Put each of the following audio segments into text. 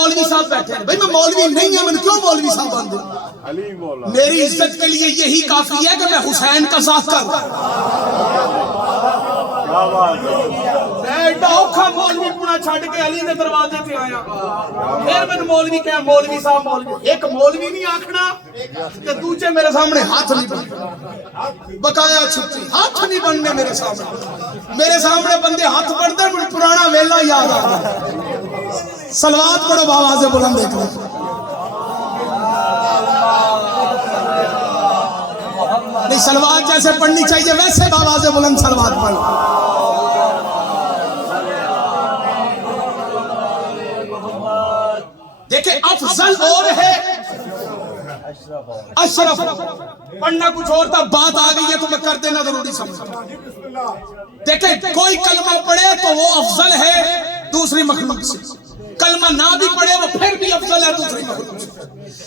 مولوی صاحب بیٹھے ہیں. بھائی میں مولوی نہیں ہوں, میں کیوں مولوی صاحب بن دوں؟ میری عزت کے لیے یہی کافی ہے کہ میں حسین کا ذات کر. ایڈا اوکھا مولوی پونا چھڈ کے علی دے دروازے تے آیا, پھر میں مولوی کہا مولوی صاحب مولوی. ایک مولوی نہیں آکھنا کہ دوجے میرے سامنے ہاتھ نہیں بننے, بقایا چھٹی ہاتھ نہیں بننے میرے سامنے. میرے سامنے بندے ہاتھ بڑھتے ہیں, مجھے پرانا ویلا یاد آ گیا. صلوات پڑھو بآواز بلند ایک بار. نہیں, صلوات جیسے پڑھنی چاہیے ویسے بآواز بلند صلوات پڑھو. دیکھیں افضل اور ہے, اشرف پڑھنا کچھ اور تھا, بات آ گئی ہے تو میں کر دینا ضروری سمجھتا. دیکھیں کوئی کلمہ پڑھے تو وہ افضل ہے دوسری مخلوق سے, کلمہ نہ بھی پڑھے وہ پھر بھی افضل ہے دوسری مخلوق سے.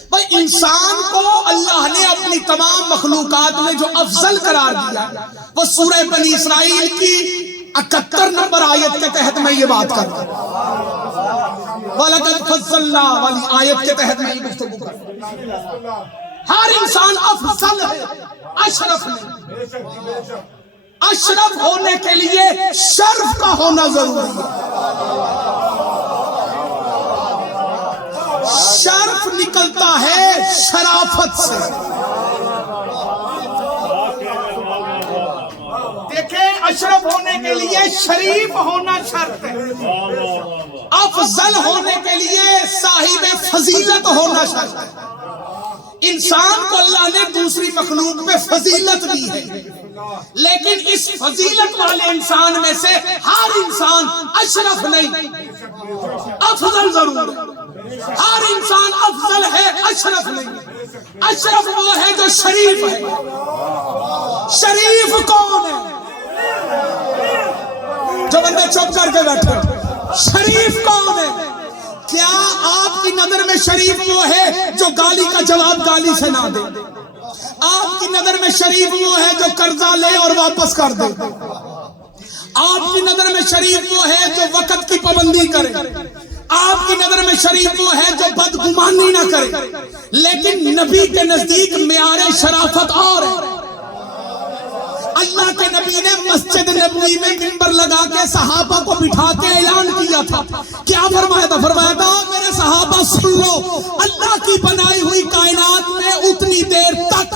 بھائی انسان کو اللہ نے اپنی تمام مخلوقات میں جو افضل قرار دیا وہ سورہ بنی اسرائیل کی 71 نمبر آیت کے تحت میں یہ بات کر رہا ہوں. وَلَقَدْ فَضَّلْنَا والی آیت کے تحت میں یہ گفتگو کر رہا ہوں. ہر انسان افضل ہے, اشرف نہیں. اشرف ہونے کے لیے شرف کا ہونا ضروری ہے. شرف نکلتا ہے شرافت سے. دیکھیں اشرف ہونے کے لیے شریف ہونا شرط ہے, افضل ہونے کے لیے صاحب فضیلت ہونا شرط ہے. انسان کو اللہ نے دوسری مخلوق میں فضیلت دی ہے, لیکن اس فضیلت والے انسان میں سے ہر انسان اشرف نہیں, افضل ضرور ہے. ہر انسان افضل ہے, اشرف نہیں. اشرف وہ ہے جو شریف ہے. شریف کون ہے؟ جو بندے چپ کر کے بیٹھے. شریف کون ہے؟ کیا آپ کی نظر میں شریف وہ ہے جو گالی کا جواب گالی سے نہ دے؟ آپ کی نظر میں شریف وہ ہے جو قرضہ لے اور واپس کر دے؟ آپ کی نظر میں شریف وہ ہے جو وقت کی پابندی کرے؟ آپ کی نظر میں شریف وہ ہے جو بدگمانی نہ کرے؟ لیکن نبی کے نزدیک معیار شرافت اور ہے. اللہ کے نبی نے مسجد نبوی میں منبر لگا کے صحابہ کو بٹھا کے اعلان کیا تھا. کیا فرمایا تھا؟ فرمایا تھا میرے صحابہ سن لو, اللہ کی بنائی ہوئی کائنات میں اتنی دیر تک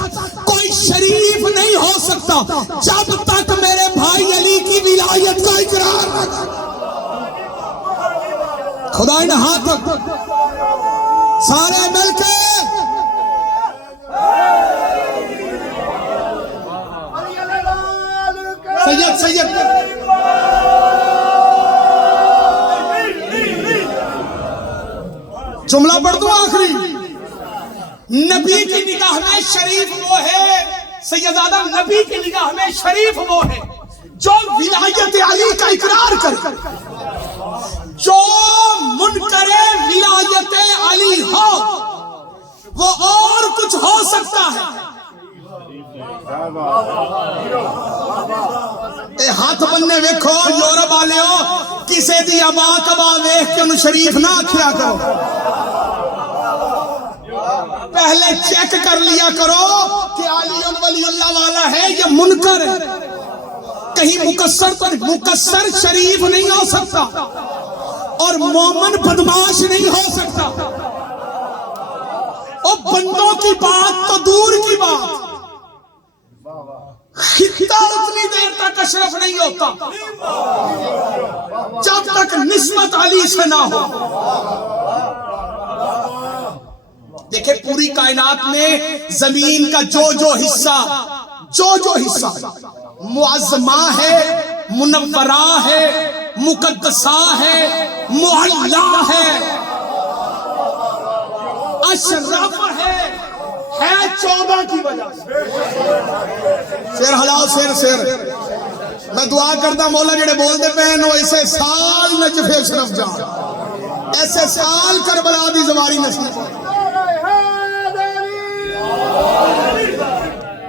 کوئی شریف نہیں ہو سکتا جب تک میرے بھائی علی کی ولایت کا اقرار نہ کرے. خدا نے ہاتھ سارے مل کے سید جملہ پڑھ دوں آخری. نبی کی نگاہ میں شریف وہ ہے, سیدزادہ نبی کی نگاہ میں شریف وہ ہے جو ولایت علی کا اقرار کرے. جو منکر ولایت علی ہو وہ اور کچھ ہو سکتا ہے. اے ہاتھ بننے ویکھو یورپ والے ہو, کسے دی ابا کبا ویکھ کے انہوں شریف نہ آکھیا کرو. پہلے چیک کر لیا کرو کہ علی ولی اللہ والا ہے یا منکر ہے. کہیں مکسر شریف نہیں ہو سکتا اور مومن بدماش نہیں ہو سکتا. اور بندوں کی بات تو دور کی بات, خطہ اتنی دیر تک اشرف نہیں ہوتا جب تک نسبت علی سے نہ ہو. دیکھیں پوری کائنات میں زمین کا جو حصہ معظمہ ہے, منورہ ہے, مقدسہ ہے, معلا ہے, اشرف ہے 14 کی وجہ سے. سیر ہلاؤ سیر. میں دعا کرتا مولا جڑے بول دے پہن ہو اسے سال نجف اشرف جان, ایسے سال کربلا دی زواری نصیب.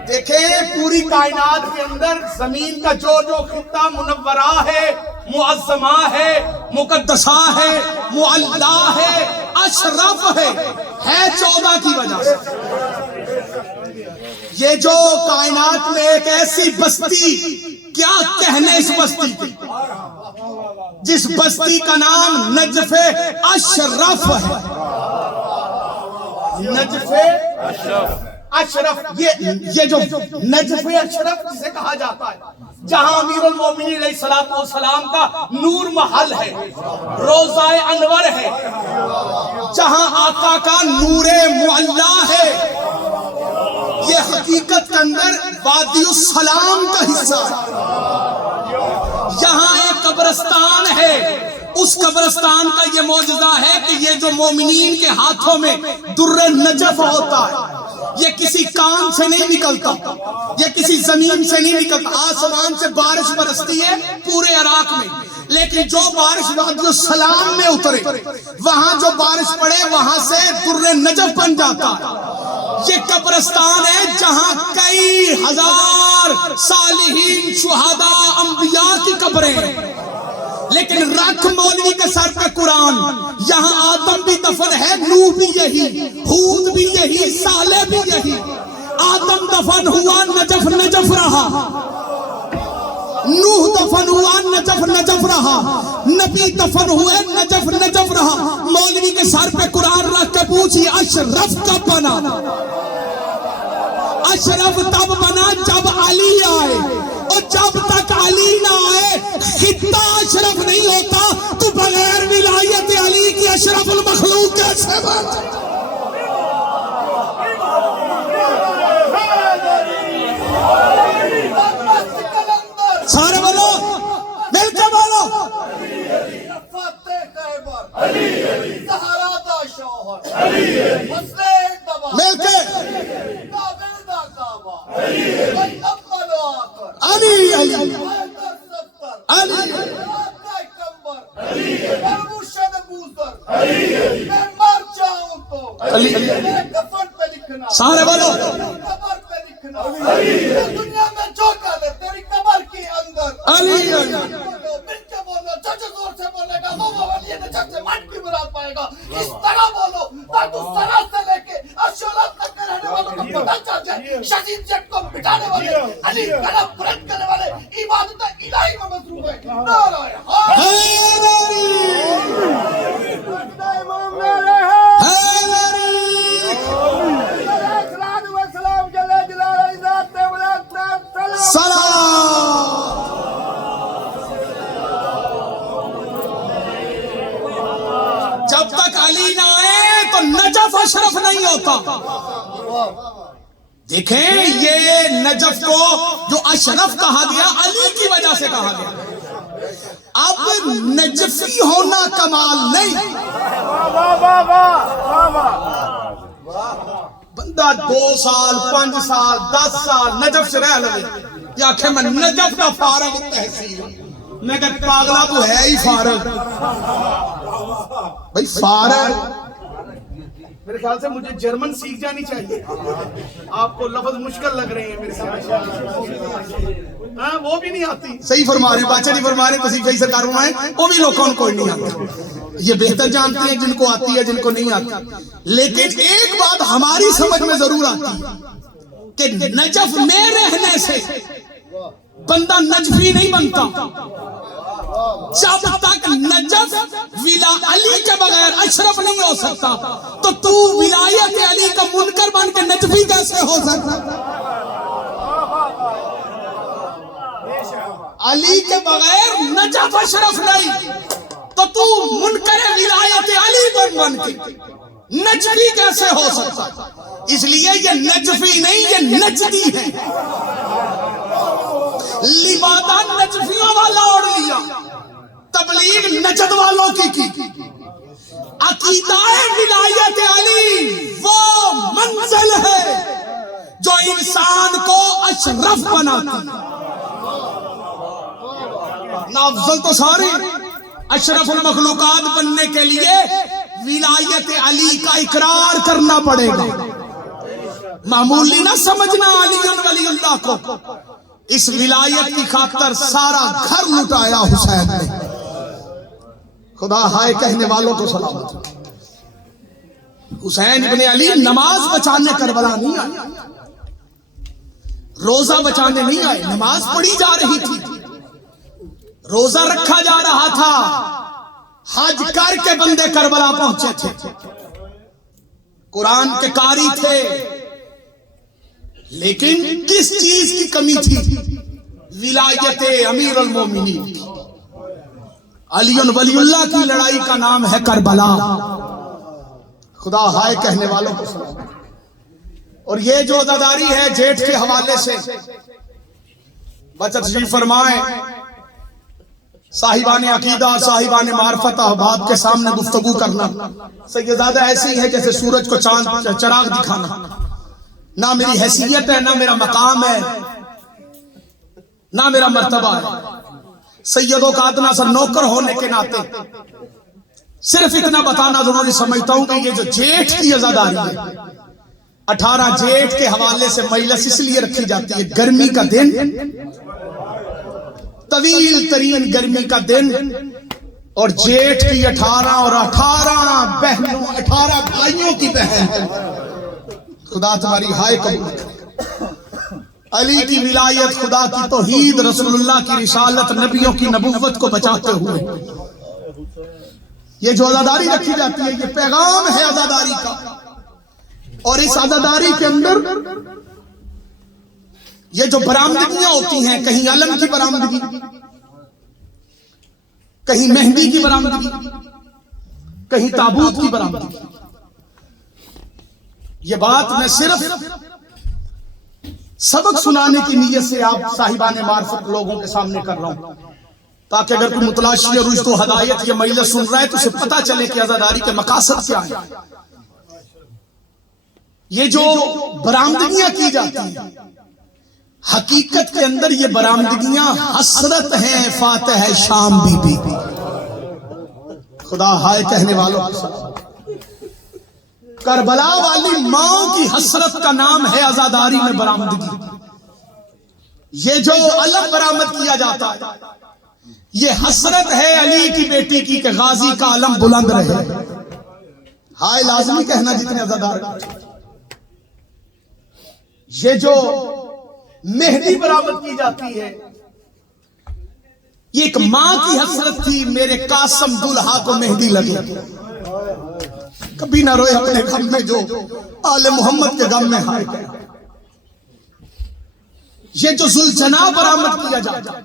دیکھیں پوری کائنات کے اندر زمین کا جو خطہ منورہ ہے معظمہ ہے، مقدسہ ہے، معلا ہے، اشرف ہے 14 کی وجہ سے۔ یہ جو کائنات میں ایک ایسی بستی، کیا کہنے اس بستی کی، جس بستی کا نام نجف اشرف ہے۔ نجف اشرف، یہ جو نجف اشرف جسے کہا جاتا ہے، جہاں امیر المومنین علیہ الصلوۃ والسلام کا نور محل ہے، روضہ انور ہے، جہاں آقا کا نور معلا ہے، یہ حقیقت کے اندر وادی السلام کا حصہ ہے۔ یہاں ایک قبرستان ہے، اس قبرستان کا یہ معجزہ ہے کہ یہ جو مومنین کے ہاتھوں میں در نجف ہوتا ہے، یہ کسی کان سے نہیں نکلتا، یہ کسی زمین سے نہیں نکلتا۔ آسمان سے بارش برستی ہے پورے عراق میں، لیکن جو بارش وادی السلام میں اترے، وہاں جو بارش پڑے وہاں سے در نجف بن جاتا ہے۔ یہ قبرستان ہے جہاں کئی ہزار صالحین، شہداء، انبیاء کی قبریں ہیں، لیکن رکھ مولوی کے سر پہ قرآن۔ یہاں آدم بھی دفن ہے، نوح بھی یہی، ہود بھی یہی، صالح بھی یہی۔ آدم دفن ہوا، نجف نجف رہا، نوح دفن ہوا، نجف نجف رہا، نبی دفن ہوئے، نجف نجف رہا۔ مولوی کے سر پہ قرآن رکھ کے پوچھی اشرف کب بنا؟ اشرف تب بنا جب علی آئے، اور جب تک علی نہ آئے خطہ اشرف نہیں ہوتا، تو بغیر ولایت علی کی اشرف المخلوق کیسے بن؟ سارے بولو، مل کے بولو، مل کے علی علی علی علی، سارے بولو، دنیا میں جو کر دے تیری قبر کے اندر علی علی، مل کے بولو، چچ زور سے بولے گا، وہ ولی نے چچ سے مٹ کی مراد پائے گا۔ اس طرح بولو تاکہ سرا سے لے کے اشولت تک کے رہنے والوں کو پتہ چل جائے، شہید جٹ کو مٹانے والے، علی قلم بلند کرنے والے عبادت الہی میں مصروف ہے۔ نعرہ جب تک علی نہ آئے تو نجف اشرف نہیں ہوتا۔ دیکھیں یہ نجف کو جو اشرف کہا گیا علی کی وجہ سے کہا گیا۔ اب نجفی ہونا کمال نہیں، بندہ 2 سال 5 سال 10 سال نجف سے رہ لگے، یا کہ میں نجف کا فارغ تحصیل، میں کہ پاگلا تو ہے ہی فارغ بھائی، فارغ۔ میرے خیال سے مجھے جرمن سیکھ جانی چاہیے، آپ کو لفظ مشکل لگ رہے ہیں میرے ساتھ، وہ بھی نہیں آتی۔ صحیح فرما رہے ہیں، بادشاہ نہیں فرما رہے، تصیف صحیح سرکار فرمائیں، وہ بھی لوگوں کو کوئی نہیں آتی۔ یہ بہتر جانتے ہیں جن کو آتی ہے جن کو نہیں آتی، لیکن ایک بات ہماری سمجھ میں ضرور آتی ہے کہ نجف میں رہنے سے بندہ نجفی نہیں بنتا۔ جب تک نجف ولا علی کے بغیر اشرف نہیں ہو سکتا، تو ولایت علی کا منکر بن کے نجفی کیسے ہو سکتا؟ علی کے بغیر نجف اشرف نہیں، تو منکر ولایت علی بن کے نجفی کیسے ہو سکتا؟ اس لیے یہ نجفی نہیں، یہ نجدی ہے۔ لبادہ نجفیوں والا اوڑھ لیا، تبلیغ نجد والوں کی۔ عقیدہ ولایت علی وہ منزل ہے جو انسان کو اشرف بناتی۔ نا افضل تو سارے، اشرف المخلوقات بننے کے لیے ولایت علی کا اقرار کرنا پڑے گا۔ معمولی نہ سمجھنا علی ولی اللہ کو، اس ولایت کی خاطر سارا گھر لٹایا حسین نے۔ خدا ہائے کہنے والوں کو سلامت ہو۔ حسین ابن علی نماز بچانے کربلا نہیں آئے، روزہ بچانے نہیں آئے، نماز پڑھی جا رہی تھی، روزہ رکھا جا رہا تھا، حج کر کے بندے کربلا پہنچے تھے، قرآن کے قاری تھے، لیکن کس چیز کی کمی تھی؟ ولایت امیر المومنین کی۔ علی ولی اللہ کی لڑائی کا نام ہے کربلا۔ خدا ہائے کہنے والوں کو سلام۔ اور یہ جو عزاداری ہے جیٹھ کے حوالے سے بچہ تشریف فرمائیں، صاحبان عقیدہ صاحبان معرفت احباب کے سامنے گفتگو کرنا سیدزادہ ایسی ہے جیسے سورج کو چاند چراغ دکھانا، نہ میری حیثیت ہے، نہ میرا مقام ہے، نہ میرا مرتبہ ہے، سیدوں کا ادنا سا نوکر ہونے کے ناطے صرف اتنا بتانا ضروری سمجھتا ہوں کہ یہ جو جیٹھ کی عزاداری ہے 18 جیٹھ کے حوالے سے مجلس اس لیے رکھی جاتی ہے، گرمی کا دن، طویل ترین گرمی کا دن، اور جیٹھ کی 18 اور 18 بہنوں 18 بھائیوں کی بہن، خدا تمہاری ہائے قبول کرے۔ علی کی ولایت، خدا کی توحید، رسول اللہ کی رسالت، نبیوں کی نبوت کو بچاتے ہوئے یہ جو عزاداری رکھی جاتی ہے، یہ پیغام ہے عزاداری کا۔ اور اس عزاداری کے اندر یہ جو برآمدگیاں ہوتی ہیں، کہیں علم کی برآمدگی، کہیں مہندی کی برآمدگی، کہیں تابوت کی برآمدگی، یہ بات میں صرف سبق سنانے کی نیت سے آپ صاحبان معرفت لوگوں کے سامنے کر رہا ہوں، تاکہ اگر کوئی متلاشی رشد و ہدایت یہ مجلس سن رہا ہے تو اسے پتہ چلے کہ عزاداری کے مقاصد کیا ہیں۔ یہ جو برآمدگیاں کی جاتی ہیں، حقیقت کے اندر یہ برآمدگیاں حسرت ہیں فاتح شام بی بی، خدا ہائے کہنے والوں کو سلام۔ کربلا والی ماں کی حسرت کا نام ہے عزاداری میں برآمدگی۔ یہ جو علم برآمد کیا جاتا ہے، یہ حسرت ہے علی کی بیٹی کی کہ غازی کا علم بلند رہے۔ ہائے لازمی کہنا جتنے عزادار۔ یہ جو مہندی برآمد کی جاتی ہے، یہ ایک ماں کی حسرت تھی، میرے قاسم دلہا کو مہندی لگے۔ کبھی نہ روئے اپنے غم میں جو آل محمد کے غم میں ہائے۔ یہ جو ذوالجناح برآمد کیا جاتا ہے،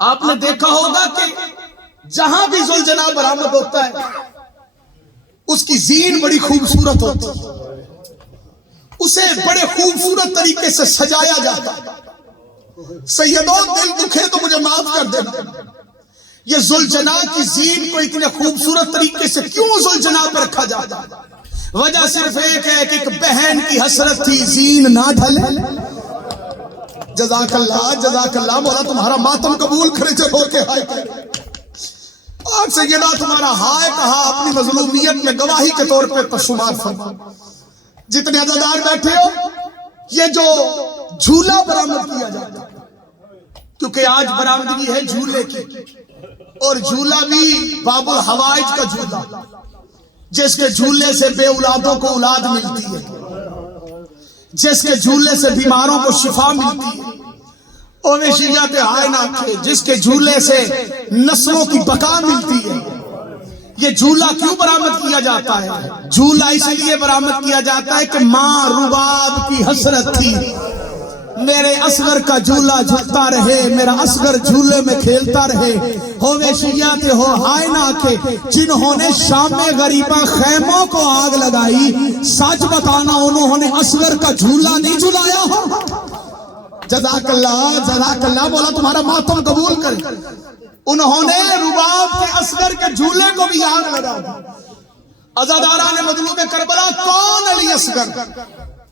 آپ نے دیکھا ہوگا کہ جہاں بھی ذوالجناح برآمد ہوتا ہے اس کی زین بڑی خوبصورت ہوتی ہے، اسے بڑے خوبصورت طریقے سے سجایا جاتا ہے۔ سیدوں دل دکھے تو مجھے معاف کر دینا، یہ ذوالجناح کی زین کو اتنے خوبصورت طریقے سے کیوں ذوالجناح پہ رکھا جاتا ہے؟ وجہ صرف ایک ہے کہ ایک بہن کی حسرت تھی، زین نہ ڈھلے۔ جزاک اللہ مولا تمہارا ماتم قبول کرے جو رو کے ہائے کرے۔ آج سیدہ تمہارا ہائے کہا اپنی مظلومیت میں گواہی کے طور پہ شمار فرما۔ جتنے عزادار بیٹھے ہو، یہ جو جھولا برآمد کیا جاتا ہے، کیونکہ آج برآمدگی ہے جھولے کی، اور جھولا بھی باب الحوائج کا جھولا، جس کے جھولے سے بے اولادوں کو اولاد ملتی ہے، جس کے جھولے سے بیماروں کو شفا ملتی ہے، اویشیات عائنات کے جس کے جھولے سے نسلوں کی بقا ملتی ہے۔ یہ جھولا کیوں برآمد کیا جاتا ہے؟ جھولا اس لیے برآمد کیا جاتا ہے کہ ماں رباب کی حسرت تھی، میرے اصغر کا جھولا جھلتا رہے، میرا اصغر جھولے میں کھیلتا رہے۔ ہویشیات ہو آئینہ کے جنہوں نے شام غریبہ خیموں کو آگ لگائی، سچ بتانا انہوں نے اصغر کا جھولا نہیں جھلایا ہو؟ جزاک اللہ مولا تمہارا ماتم قبول کرے۔ انہوں نے رباب کے اصغر کے جھولے کو بھی آگ لگا دی۔ عزاداران مظلوم کربلا کون؟ علی اصغر،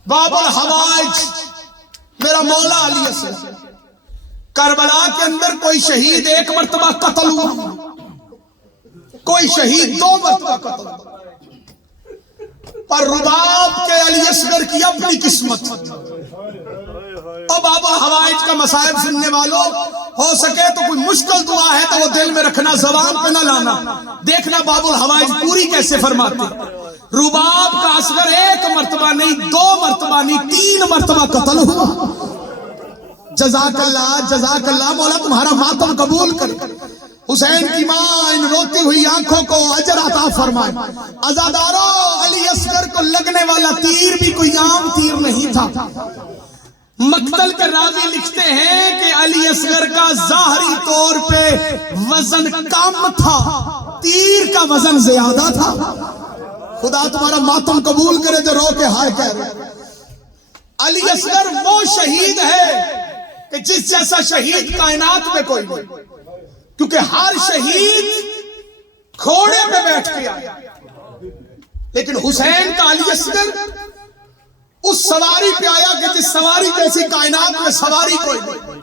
باب الحوائج، میرا مولا علی اصغر۔ کربلا کے اندر کوئی شہید ایک مرتبہ قتل ہوا، کوئی شہید 2 مرتبہ قتل ہوا، پر رباب کے علی اصغر کی اپنی قسمت، اور باب الحوائج کا مسائل سننے والوں، ہو سکے تو کوئی مشکل دعا ہے تو وہ دل میں رکھنا، زبان پہ نہ لانا. دیکھنا باب الحوائج پوری کیسے فرماتے. رباب کا اصغر 1 مرتبہ نہیں، 2 مرتبہ نہیں، 3 مرتبہ قتل ہوا. جزاک اللہ مولا تمہارا ماتم قبول کر. حسین کی ماں ان روتی ہوئی آنکھوں کو اجر عطا فرمائے. عزاداروں، علی اصغر کو لگنے والا تیر بھی کوئی عام تیر نہیں تھا. مقتل کے راوی لکھتے ہیں کہ علی اصغر کا ظاہری طور پہ وزن کم تھا، تیر کا وزن زیادہ تھا. خدا تمہارا ماتم قبول کرے جو رو کے ہائے کہہ رہے. علی اصغر وہ شہید ہے کہ جس جیسا شہید کائنات میں کوئی نہیں، کیونکہ ہر شہید گھوڑے پہ بیٹھ کے آیا، لیکن حسین کا علی اصغر اس سواری پہ آیا کہ جس سواری جیسی کائنات میں سواری کوئی نہیں.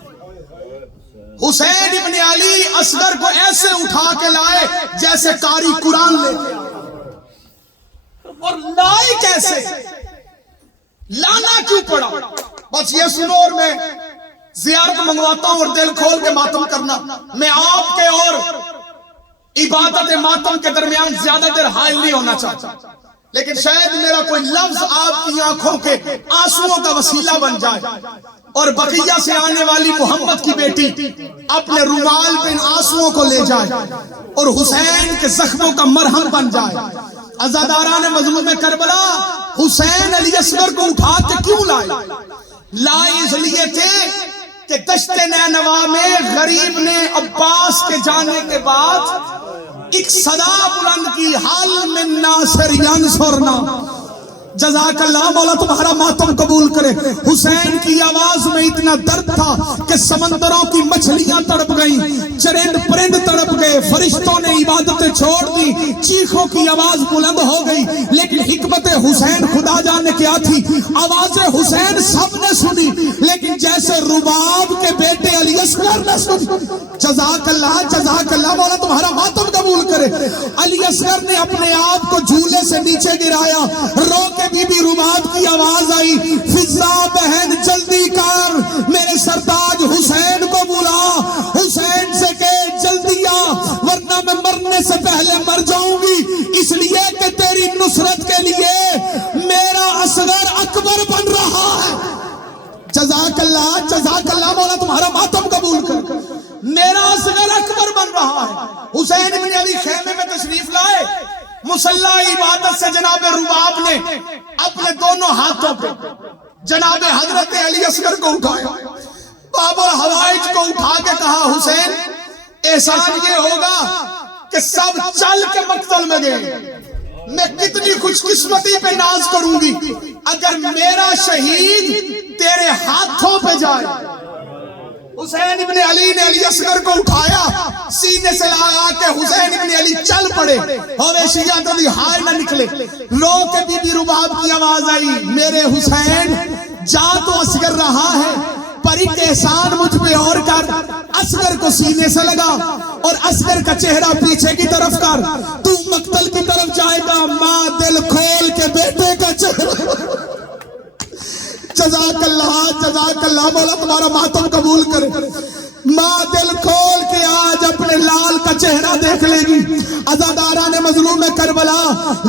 حسین ابن علی اصغر کو ایسے اٹھا کے لائے جیسے قاری قرآن لے کے. اور لائے کیسے، لانا کیوں پڑا، بس یہ سنو اور میں زیارت منگواتا ہوں اور دل کھول کے ماتم کرنا. میں آپ کے اور عبادت ماتم کے درمیان زیادہ دیر حائل نہیں ہونا چاہتا، لیکن شاید میرا کوئی لفظ آپ کی آنکھوں کے آنسوؤں کا وسیلہ بن جائے اور بقیہ سے آنے والی محمد کی بیٹی اپنے رومال پہ ان آنسوؤں کو لے جائے اور حسین کے زخموں کا مرہم بن جائے. عزاداران مظلوم کربلا، حسین علی اصغر کو اٹھا کے کیوں لائے اس لیے تھے کہ دشت نینوا میں غریب نے عباس کے جانے کے بعد ایک صدا بلند کی، حال من ناصر ینصرنا. جزاک اللہ مولا تمہارا ماتم قبول کرے. حسین کی آواز میں اتنا درد تھا کہ سمندروں کی مچھلیاں تڑپ گئیں، چرند پرند تڑپ گئے، فرشتوں نے عبادتیں چھوڑ دی، چیخوں کی آواز بلند ہو گئی. لیکن حکمت حسین خدا جانے کیا تھی، آواز حسین سب نے سنی لیکن جیسے رباب کے بیٹے علی اصغر نے سنی. جزاک اللہ مولا تمہارا ماتم قبول کرے. علی اصغر نے اپنے آپ کو جھولے سے نیچے گرایا، رو کے بی بی رباب کی آواز آئی، فضا بہن جلدی کر، میرے سرتاج حسین کو بلا، حسین سے کہ جلدی آ ورنہ میں مرنے سے پہلے مر جاؤں گی، اس لیے کہ تیری نصرت کے لیے میرا اصغر اکبر بن رہا ہے. جزاک اللہ مولا تمہارا ماتم قبول کر. میرا اصغر اکبر بن رہا ہے. حسین بن علی خیمے میں تشریف لائے، مصلی عبادت سے جناب رباب نے اپنے دونوں ہاتھوں پہ جناب حضرت علی اصغر کو اٹھایا، باب الحوائج کو اٹھا کے کہا، حسین احسان یہ ہوگا کہ سب چل کے مقتل میں گئے، میں کتنی خوش قسمتی پہ ناز کروں گی اگر میرا شہید تیرے ہاتھوں پہ جائے. حسین ابن علی نے علی اصغر کو اٹھایا، سینے سے لگا کے حسین ابن علی چل پڑے، ہویشیاں تو ہائے نہ نکلے. رو کے بی بی رباب کی آواز آئی، میرے حسین جا تو اصغر رہا ہے پر ایک احسان مجھ پہ اور کر. اصغر کو سینے سے لگا اور اصغر کا چہرہ پیچھے کی طرف کر، تو مقتل کی طرف جائے گا، ماں دل کھول کے بیٹے کا چہرہ. جزاک اللہ مولا تمہارا ماتم قبول کرے. ماں دل کھول کے آج اپنے لال کا چہرہ دیکھ لے گی. عزاداران مظلوم کربلا،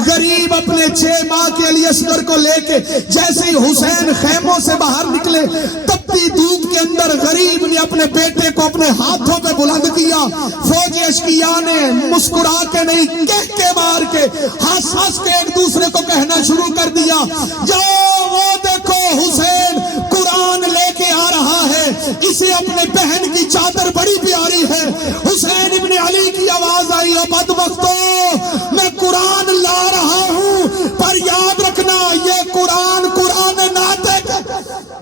غریب اپنے 6 ماہ کے علی اصغر کو لے کے جیسے ہی حسین خیموں سے باہر نکلے، تپتی دھوپ کے اندر غریب نے اپنے بیٹے کو اپنے ہاتھوں پہ بلند کیا. فوجی اشقیاء نے مسکرا کے نہیں، کہہ کے مار کے، ہنس ہنس کے ایک دوسرے کو کہنا شروع کر دیا، جاؤ وہ دیکھو حسین قرآن لے کے آ رہا ہے، اسے اپنے بہن کی چادر بڑی پیاری ہے. حسین ابن علی کی آواز آئی، او بدبختو میں قرآن لا رہا ہوں پر یاد رکھنا یہ قرآن ناطق.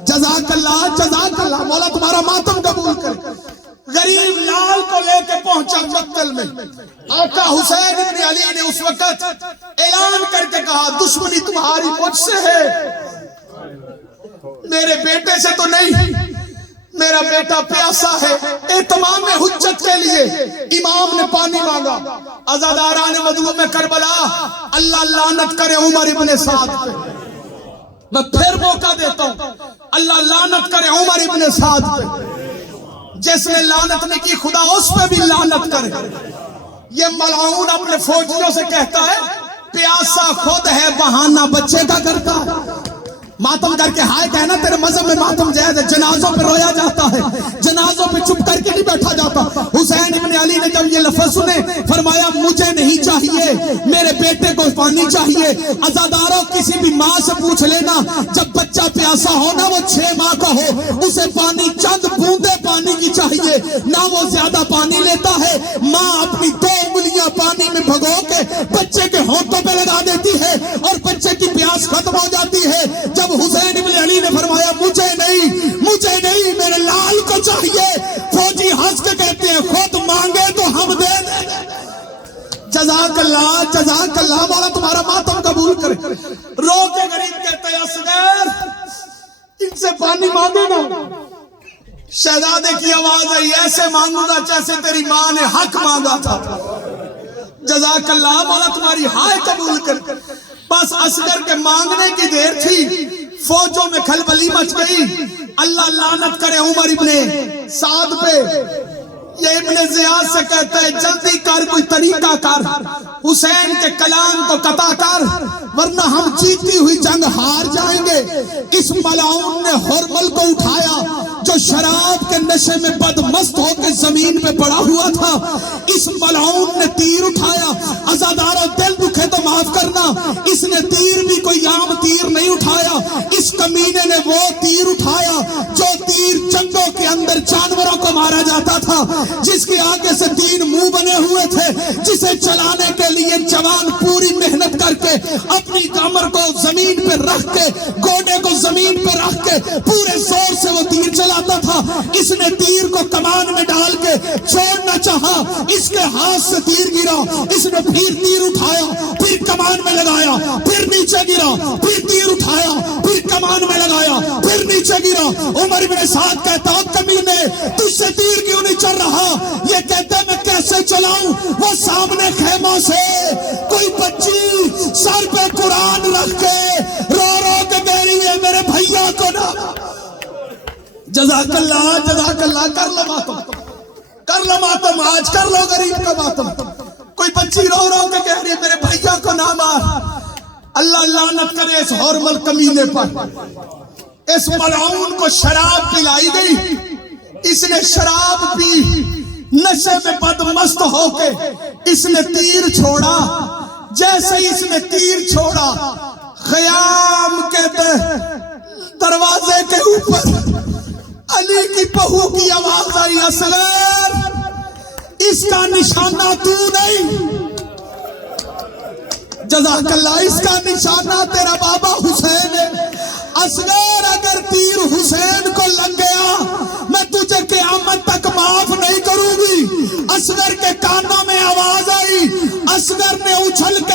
جزاک اللہ مولا تمہارا ماتم قبول کر. غریب لال کو لے کے پہنچا مقتل میں. آقا حسین ابن علی نے اس وقت اعلان کر کے کہا، دشمنی تمہاری مجھ سے ہے، میرے بیٹے سے تو نہیں. میرا بیٹا پیاسا ہے. اہتمام حجت کے لیے امام نے پانی مانگا. عزاداران مظلوم کربلا، اللہ لعنت کرے عمر ابن سعد پہ. میں پھر موقع دیتا ہوں، اللہ لعنت کرے عمر ابن سعد پہ، جس نے لعنت نہیں کی خدا اس پہ بھی لعنت کرے۔ یہ ملعون اپنے فوجیوں سے کہتا ہے پیاسا خود ہے بہانہ بچے کا کرتا ہے۔ ماتم کر کے ہائے کہنا تیرے مذہب میں ماتم جائز ہے، جنازوں پہ رویا جاتا ہے، جنازوں پہ چپ کر کے نہیں بیٹھا جاتا۔ حسین ابن علی نے جب یہ لفظ سنے فرمایا مجھے نہیں چاہیے، میرے بیٹے کو پانی چاہیے۔ عزاداروں کسی بھی ماں سے پوچھ لینا جب بچہ پیاسا ہونا وہ 6 ماہ کا ہو، اسے پانی چند بوندے پانی کی چاہیے، نہ وہ زیادہ پانی لیتا ہے۔ ماں اپنی 2 انگلیاں پانی میں بھگو کے بچے کے ہونٹوں پہ لگا دیتی ہے اور بچے کی پیاس ختم ہو جاتی ہے۔ جب حسین ابن علی نے فرمایا مجھے نہیں میرے لال کو چاہیے، فوجی ہنس کے کہتے ہیں خود مانگے تو ہم دے دیں گے۔ جزاک اللہ مولا تمہارا ماتم قبول کرے۔ رو کے غریب کہتے ہیں اصغر ان سے پانی مانگے نا۔ شہزادے کی آواز آئی ایسے مانگوں گا جیسے تیری ماں نے حق مانگا تھا۔ جزاک اللہ مولا تمہاری ہائے قبول کر۔ بس اصغر کے مانگنے کی دیر تھی، فوجوں میں کھلبلی مچ گئی۔ اللہ لعنت کرے عمر ابن سعد پہ۔ یہ ابن زیاد سے کہتا ہے جلدی کر کوئی طریقہ کر، حسین کے کلام کو قطع کر ورنہ ہم جیتی ہوئی جنگ ہار جائیں گے۔ اس ملعون نے ہرمل کو اٹھایا جو شراب کے نشے میں بدمست ہو کے زمین پہ پڑا ہوا تھا۔ اس ملعون نے تیر اٹھایا۔ عزاداروں دل دکھے تو معاف کرنا، اس نے تیر بھی کوئی عام تیر نہیں اٹھایا، اس کمینے نے وہ تیر اٹھایا جو تیر جنگوں کے اندر جانوروں کو مارا جاتا تھا، جس کے آگے سے 3 منہ بنے ہوئے تھے، جسے چلانے کے لیے جوان پوری محنت کر کے اپنی کمر کو زمین پہ رکھ کے گوڈے کو زمین پہ رکھ کے پورے زور سے وہ تیر چلاتا تھا۔ اس نے تیر کو کمان میں ڈال کے چھوڑنا چاہا، اس کے ہاتھ سے تیر گرا، اس نے پھر تیر اٹھایا، پھر کمان میں لگایا، پھر نیچے گرا، پھر تیر اٹھایا، پھر کمان میں لگایا، پھر نیچے گرا۔ عمر بن سعد کہتا کمینے تجھ سے تیر کیوں نہیں چل رہا؟ یہ کہتے میں کیسے چلاؤں؟ وہ سامنے خیموں سے کوئی بچی سر پہ قرآن رکھ کے رو رو کے کہہ رہی ہے میرے بھیا کو نہ۔ جزاک اللہ کر لو ماتم آج کر لو غریب کا ماتم۔ کوئی بچی رو رو کے کہہ رہی ہے میرے بھیا کو نہ مار۔ اللہ لعنت کرے اس ہرمل کمینے پر۔ اس ملعون کو شراب پلائی گئی، اس نے شراب پی، نشے میں بدمست ہو کے اس نے تیر چھوڑا۔ جیسے ہی اس نے تیر چھوڑا خیام کے دروازے کے اوپر علی کی بہو کی آواز آئی اصغر اس کا نشانہ تو نہیں، جزاک اللہ، اس کا نشانہ تیرا بابا حسین ہے۔ اصغر اگر تیر حسین کو لگ گیا میں تجھے قیامت تک معاف نہیں کروں گی۔ اصغر کے کانوں میں آواز آئی، اصغر نے اچھل کے